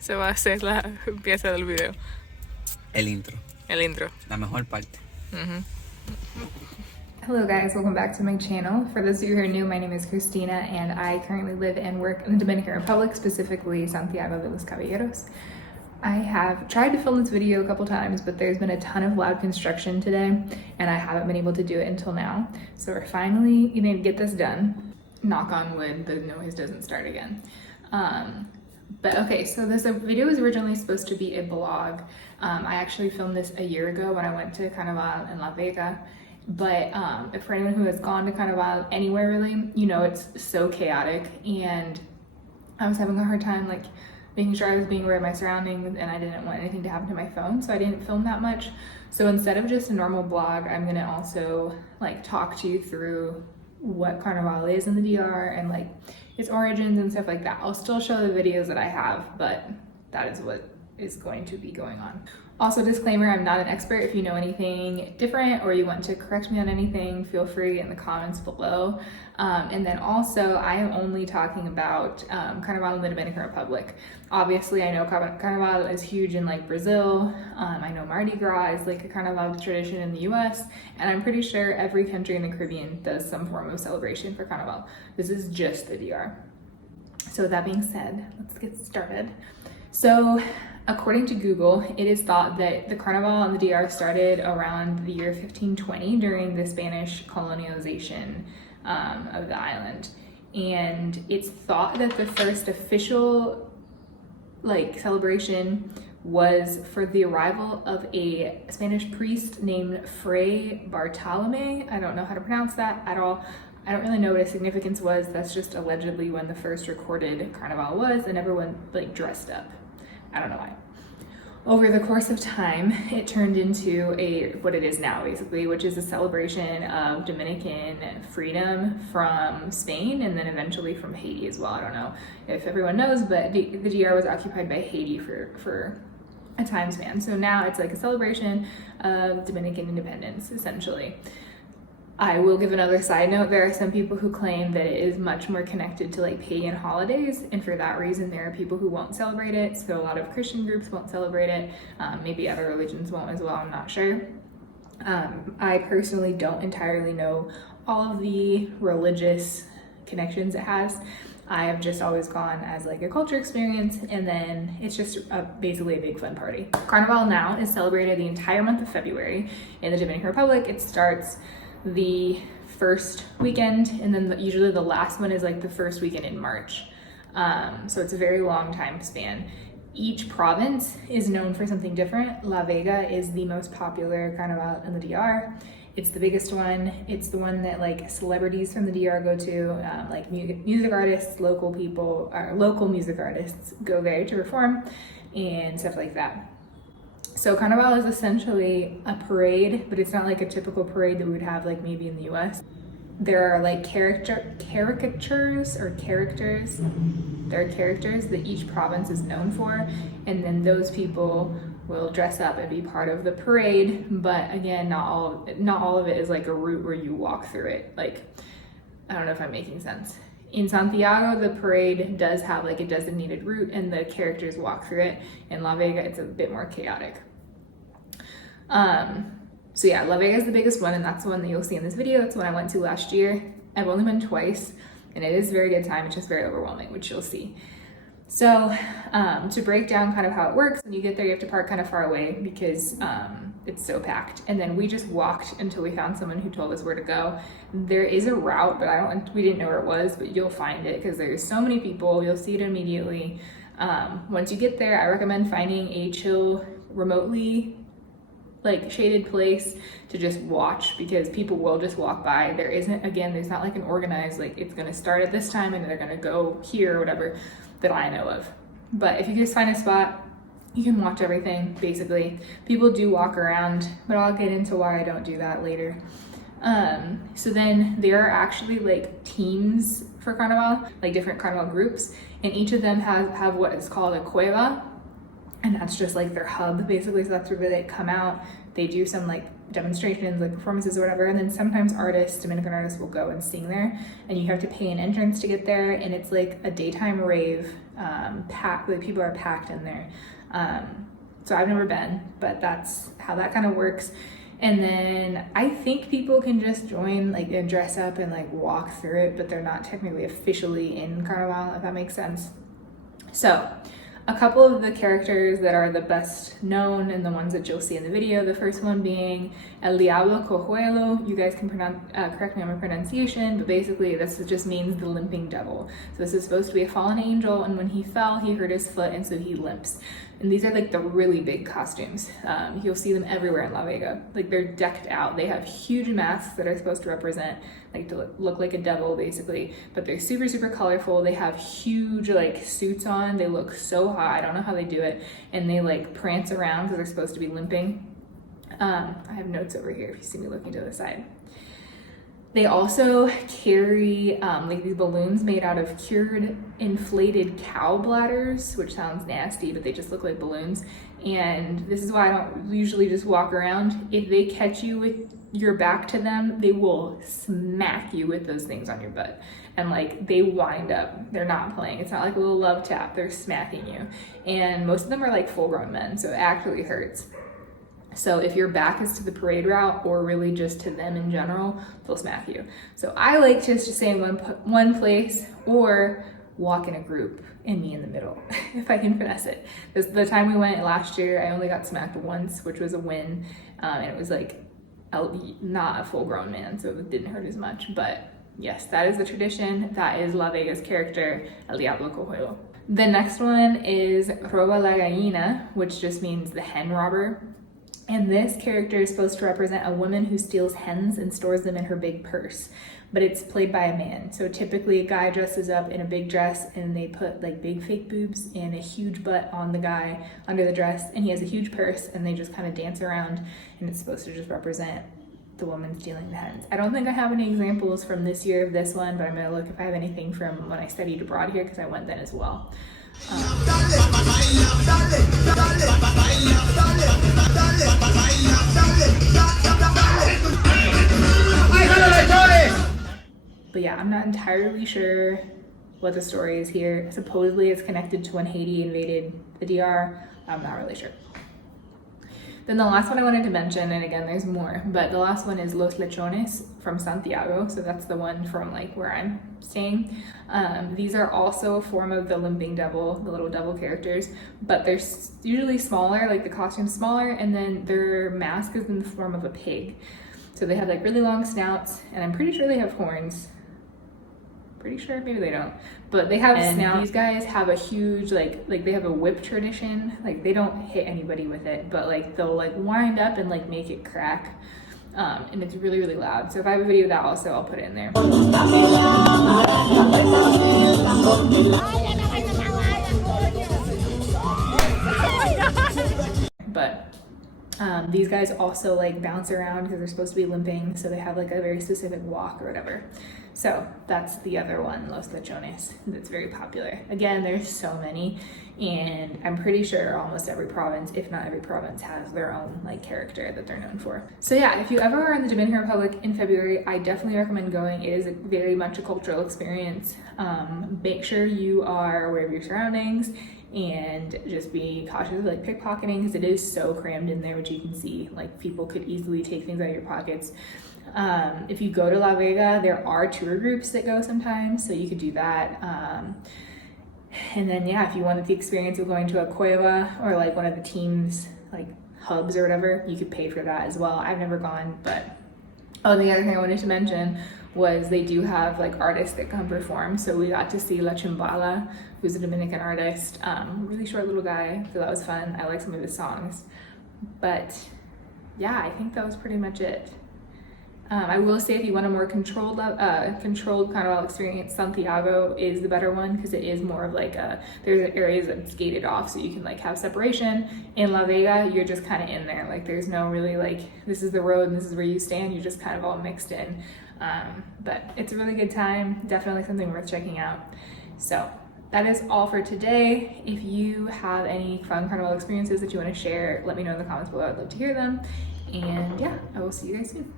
Se va a hacer la pieza del video. El intro. El intro. La mejor parte. Hello guys, welcome back to my channel. For those of you who are new, my name is Christina and I currently live and work in the Dominican Republic, specifically Santiago de los Caballeros. I have tried to film this video a couple times, but there's been a ton of loud construction today and I haven't been able to do it until now. So we're finally going to get this done. Knock on wood, the noise doesn't start again. But okay, so this video was originally supposed to be a vlog. I actually filmed this a year ago when I went to Carnival in La Vega. But for anyone who has gone to Carnival anywhere really, you know it's so chaotic, and I was having a hard time like making sure I was being aware of my surroundings, and I didn't want anything to happen to my phone, so I didn't film that much. So instead of just a normal vlog, I'm gonna also like talk to you through what Carnival is in the DR and like its origins and stuff like that. I'll still show the videos that I have, but that is what is going to be going on. Also, disclaimer, I'm not an expert. If you know anything different or you want to correct me on anything, feel free in the comments below. And then also, I am only talking about Carnival in the Dominican Republic. Obviously, I know Carnival is huge in like Brazil. I know Mardi Gras is like a Carnival tradition in the US. And I'm pretty sure every country in the Caribbean does some form of celebration for Carnival. This is just the DR. So with that being said, let's get started. So according to Google, it is thought that the Carnival in the DR started around the year 1520 during the Spanish colonialization of the island. And it's thought that the first official like celebration was for the arrival of a Spanish priest named Fray Bartolome. I don't know how to pronounce that at all. I don't really know what its significance was. That's just allegedly when the first recorded Carnival was, and everyone like dressed up. I don't know why. Over the course of time, it turned into what it is now basically, which is a celebration of Dominican freedom from Spain and then eventually from Haiti as well. I don't know if everyone knows, but the DR was occupied by Haiti for a time span. So now it's like a celebration of Dominican independence, essentially. I will give another side note. There are some people who claim that it is much more connected to like pagan holidays, and for that reason there are people who won't celebrate it. So a lot of Christian groups won't celebrate it. Maybe other religions won't as well, I'm not sure. I personally don't entirely know all of the religious connections it has. I have just always gone as like a culture experience, and then it's just basically a big fun party. Carnival now is celebrated the entire month of February in the Dominican Republic. It starts the first weekend, and then usually the last one is like the first weekend in March. So it's a very long time span. Each province is known for something different. La Vega is the most popular Carnival in the DR. It's the biggest one. It's the one that like celebrities from the DR go to, like music artists, local people, or local music artists go there to perform and stuff like that. So Carnival is essentially a parade, but it's not like a typical parade that we would have like maybe in the US. There are like characters. There are characters that each province is known for, and then those people will dress up and be part of the parade. But again, not all of it is like a route where you walk through it. Like, I don't know if I'm making sense. In Santiago, the parade does have like a designated route and the characters walk through it. In La Vega, it's a bit more chaotic. So yeah, La Vega is the biggest one, and that's the one that you'll see in this video. That's the one I went to last year. I've only been twice, and it is a very good time. It's just very overwhelming, which you'll see. So to break down kind of how it works, when you get there, you have to park kind of far away because it's so packed. And then we just walked until we found someone who told us where to go. There is a route, but we didn't know where it was, but you'll find it because there's so many people. You'll see it immediately. Once you get there, I recommend finding a chill, remotely like shaded place to just watch, because people will just walk by. There's not like an organized, like it's gonna start at this time and they're gonna go here or whatever that I know of. But if you just find a spot, you can watch everything basically. People do walk around, but I'll get into why I don't do that later. So then there are actually like teams for Carnival, like different Carnival groups, and each of them have what is called a cueva. And that's just like their hub basically. So that's where they come out. They do some like demonstrations, like performances or whatever. And then sometimes artists, Dominican artists, will go and sing there, and you have to pay an entrance to get there. And it's like a daytime rave, packed, like people are packed in there. So I've never been, but that's how that kind of works. And then I think people can just join, like, and dress up and like walk through it, but they're not technically officially in Carnival, if that makes sense. So a couple of the characters that are the best known and the ones that you'll see in the video, the first one being El Diablo Cojuelo. You guys can correct me on my pronunciation, but basically this just means the limping devil. So this is supposed to be a fallen angel, and when he fell, he hurt his foot, and so he limps. And these are like the really big costumes. You'll see them everywhere in La Vega. Like, they're decked out. They have huge masks that are supposed to represent, like, to look like a devil basically, but they're super, super colorful. They have huge like suits on. They look so hot. I don't know how they do it. And they like prance around because they're supposed to be limping. I have notes over here if you see me looking to the side. They also carry like these balloons made out of cured inflated cow bladders, which sounds nasty, but they just look like balloons. And this is why I don't usually just walk around. If they catch you with your back to them, they will smack you with those things on your butt. And like, they wind up, they're not playing. It's not like a little love tap, they're smacking you. And most of them are like full grown men, so it actually hurts. So if your back is to the parade route, or really just to them in general, they'll smack you. So I like to just stay in one place, or walk in a group and me in the middle, if I can finesse it. The time we went last year, I only got smacked once, which was a win. And it was like not a full grown man, so it didn't hurt as much. But yes, that is the tradition. That is La Vega's character, El Diablo Cojuelo. The next one is Roba la Gallina, which just means the hen robber. And this character is supposed to represent a woman who steals hens and stores them in her big purse, but it's played by a man. So typically a guy dresses up in a big dress, and they put like big fake boobs and a huge butt on the guy under the dress, and he has a huge purse, and they just kind of dance around, and it's supposed to just represent the woman stealing the hens. I don't think I have any examples from this year of this one, but I'm gonna look if I have anything from when I studied abroad here, because I went then as well. But yeah, I'm not entirely sure what the story is here. Supposedly it's connected to when Haiti invaded the DR. I'm not really sure. Then the last one I wanted to mention, and again, there's more, but the last one is Los Lechones from Santiago. So that's the one from like where I'm staying. These are also a form of the limping devil, the little devil characters, but they're usually smaller, like the costume's smaller, and then their mask is in the form of a pig. So they have like really long snouts, and I'm pretty sure they have horns. Pretty sure, maybe they don't, but they have snouts. These guys have a huge like they have a whip tradition. Like, they don't hit anybody with it, but like they'll like wind up and like make it crack, and it's really, really loud. So if I have a video of that also, I'll put it in there. But these guys also like bounce around because they're supposed to be limping, so they have like a very specific walk or whatever. So that's the other one, Los Lechones, that's very popular. Again, there's so many, and I'm pretty sure almost every province, if not every province, has their own like character that they're known for. So yeah, if you ever are in the Dominican Republic in February, I definitely recommend going. It is very much a cultural experience. Make sure you are aware of your surroundings, and just be cautious of like pickpocketing, because it is so crammed in there, which you can see. Like, people could easily take things out of your pockets. If you go to La Vega, there are tour groups that go sometimes, so you could do that. And then yeah, if you wanted the experience of going to a cueva or like one of the team's like hubs or whatever, you could pay for that as well. I've never gone, but the other thing I wanted to mention was they do have like artists that come perform. So we got to see La Chimbala, who's a Dominican artist, really short little guy, so that was fun. I like some of his songs. But yeah, I think that was pretty much it. I will say, if you want a more controlled Carnival experience, Santiago is the better one, because it is more of like there's areas that's gated off, so you can like have separation. In La Vega, you're just kind of in there. Like, there's no really like, this is the road and this is where you stand. You're just kind of all mixed in. But it's a really good time. Definitely something worth checking out. So that is all for today. If you have any fun Carnival experiences that you want to share, let me know in the comments below. I'd love to hear them. And yeah, I will see you guys soon.